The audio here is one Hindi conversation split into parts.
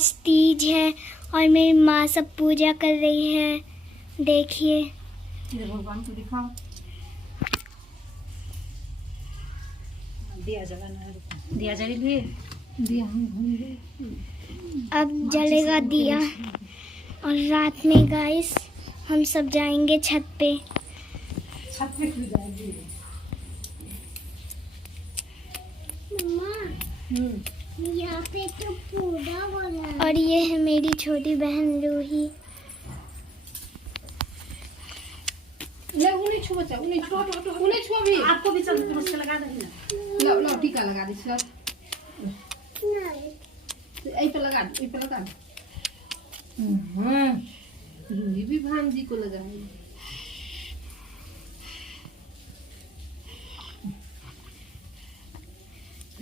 आज तीज है और मेरी माँ सब पूजा कर रही है। देखिए भगवान को दिखाओ। दिया जलाना है, दिया जल लिए, दिया अब जलेगा दिया। और रात में गाइस हम सब जाएंगे छत पे। छत पे क्यों जाएंगे? यहाँ पे तो पूरा हो रहा है। और ये है मेरी छोटी बहन रूही। उन्हें छुआ बच्चा, उन्हें छुआ भी। आपको भी चल नमस्कार लगा देना। लो टीका लगा दे सर। नहीं पे लगा दे, पे लगा दे। रूही भी भांजी को लगाई।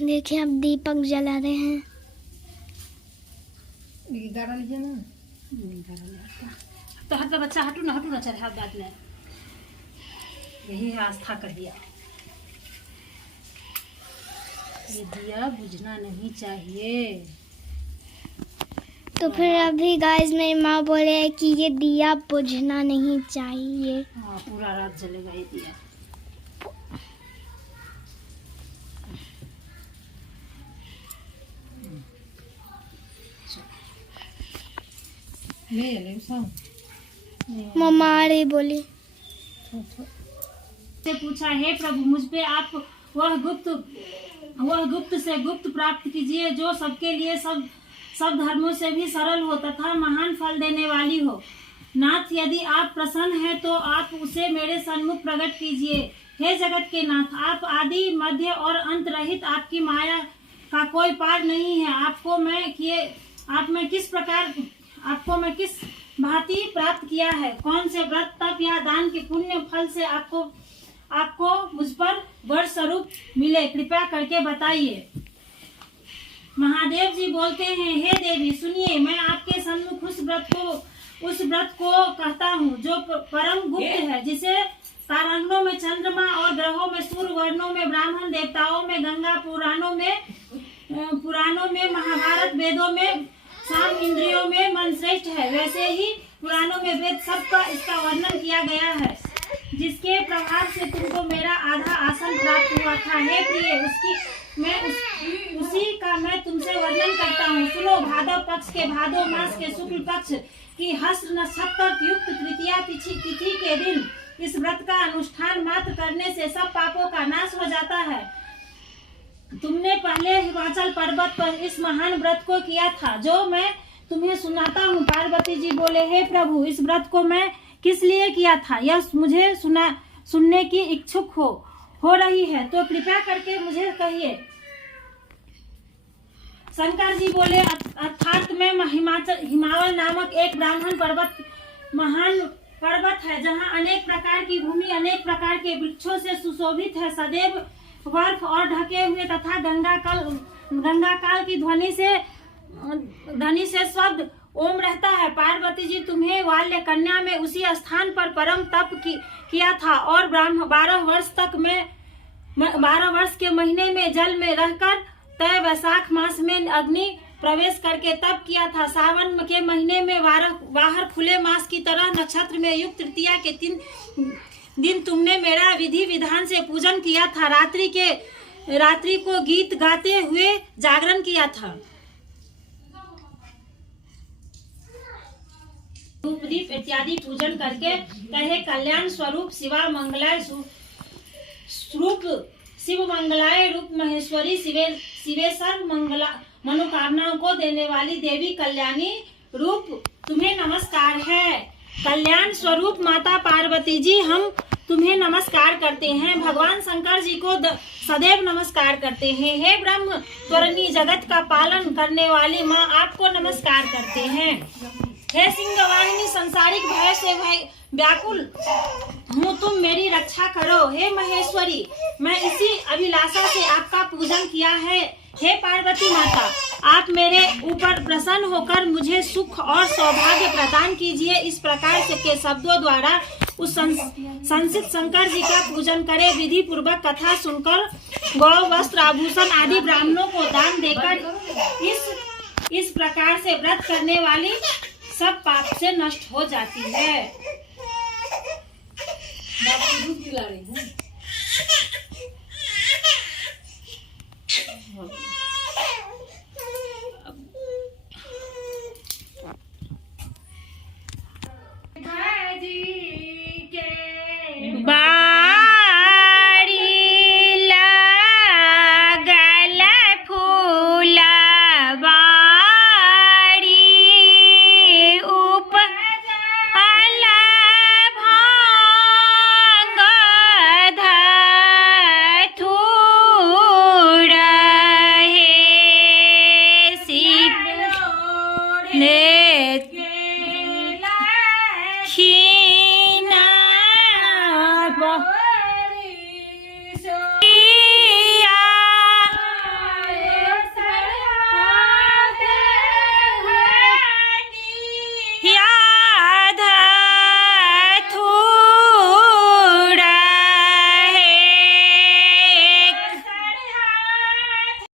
देखिए अब दीपक जला रहे हैं। ये गाड़ा लीजिए ना। गाड़ा ले तो हट बच्चा, हटू ना चढ़े हाथ बात ले। यही है आस्था का दिया। ये दिया बुझना नहीं चाहिए। तो फिर अभी गाइस मेरी माँ बोले है कि ये दिया बुझना नहीं चाहिए। हाँ पूरा रात जलेगा ये दिया। मम्मा आ रही बोली। से पूछा, हे प्रभु मुझ पे आप वह गुप्त से गुप्त प्राप्त कीजिए जो सबके लिए सब धर्मों से भी सरल हो तथा महान फल देने वाली हो। नाथ यदि आप प्रसन्न हैं तो आप उसे मेरे सन्मुख प्रकट कीजिए। हे जगत के नाथ, आप आदि मध्य और अंत रहित, आपकी माया का कोई पार नहीं है। आपको मैं किस भांति प्राप्त किया है? कौन से व्रत तप या दान के पुण्य फल से आपको मुझ पर वर स्वरूप मिले, कृपया करके बताइए। महादेव जी बोलते हैं, हे देवी सुनिए, मैं आपके सन्मुख उस व्रत को कहता हूँ जो परम गुप्त है, जिसे तारांगणों में चंद्रमा और ग्रहों में सूर्य, वर्णों में ब्राह्मण, देवताओं में गंगा, पुराणों में महाभारत, वेदों में साम, इंद्रियों में मन श्रेष्ठ है। वैसे ही पुराणों में वेद सबका इसका वर्णन किया गया है, जिसके प्रभाव से तुमको मेरा आधा आसन प्राप्त हुआ था। हे प्रिय, उसी का मैं तुमसे वर्णन करता हूँ। सुनो, भादव पक्ष के भादव मास के शुक्ल पक्ष की हस्त नक्षत्र युक्त तृतीया तिथि के दिन इस व्रत का अनुष्ठान मात्र करने से सब पापों का नाश हो जाता है। तुमने पहले हिमाचल पर्वत पर इस महान व्रत को किया था, जो मैं तुम्हें सुनाता हूँ। पार्वती जी बोले, हे प्रभु, इस व्रत को मैं किस लिए किया था, यह मुझे सुनने की इच्छुक हो रही है, तो कृपया करके मुझे कहिए। शंकर जी बोले, अर्थात में हिमालय नामक एक ब्राह्मण महान पर्वत है, जहाँ अनेक प्रकार की भूमि अनेक प्रकार के वृक्षों से सुशोभित है, सदैव बर्फ और ढके हुए तथा गंगा काल की ध्वनि से शब्द ओम रहता है। पार्वती जी तुम्हें वाल्य कन्या में उसी स्थान पर परम तप किया था और 12 वर्ष के महीने में जल में रहकर तय वैशाख मास में अग्नि प्रवेश करके तप किया था। सावन के महीने में बाहर खुले मास की तरह नक्षत्र में युक्त तृतीया के 3 दिन तुमने मेरा विधि विधान से पूजन किया था। रात्रि को गीत गाते हुए जागरण किया था। धूप दीप इत्यादि पूजन करके कहे, कल्याण स्वरूप शिव मंगलाय रूप महेश्वरी शिवे सर्व मनोकामनाओं को देने वाली देवी कल्याणी रूप तुम्हें नमस्कार है। कल्याण स्वरूप माता पार्वती जी हम तुम्हें नमस्कार करते हैं। भगवान शंकर जी को सदैव नमस्कार करते हैं। हे ब्रह्म त्वरणी जगत का पालन करने वाली माँ, आपको नमस्कार करते हैं। हे सिंहवाहिनी, संसारिक भय से व्याकुल हूँ, तुम मेरी रक्षा करो। हे महेश्वरी, मैं इसी अभिलाषा से आपका पूजन किया है। हे पार्वती माता, आप मेरे ऊपर प्रसन्न होकर मुझे सुख और सौभाग्य प्रदान कीजिए। इस प्रकार से के शब्दों द्वारा उस संसित शंकर जी का पूजन करे। विधि पूर्वक कथा सुनकर गौ वस्त्र आभूषण आदि ब्राह्मणों को दान देकर इस इस प्रकार से व्रत करने वाली सब पाप से नष्ट हो जाती है। बापू दूध पिला रही हूँ।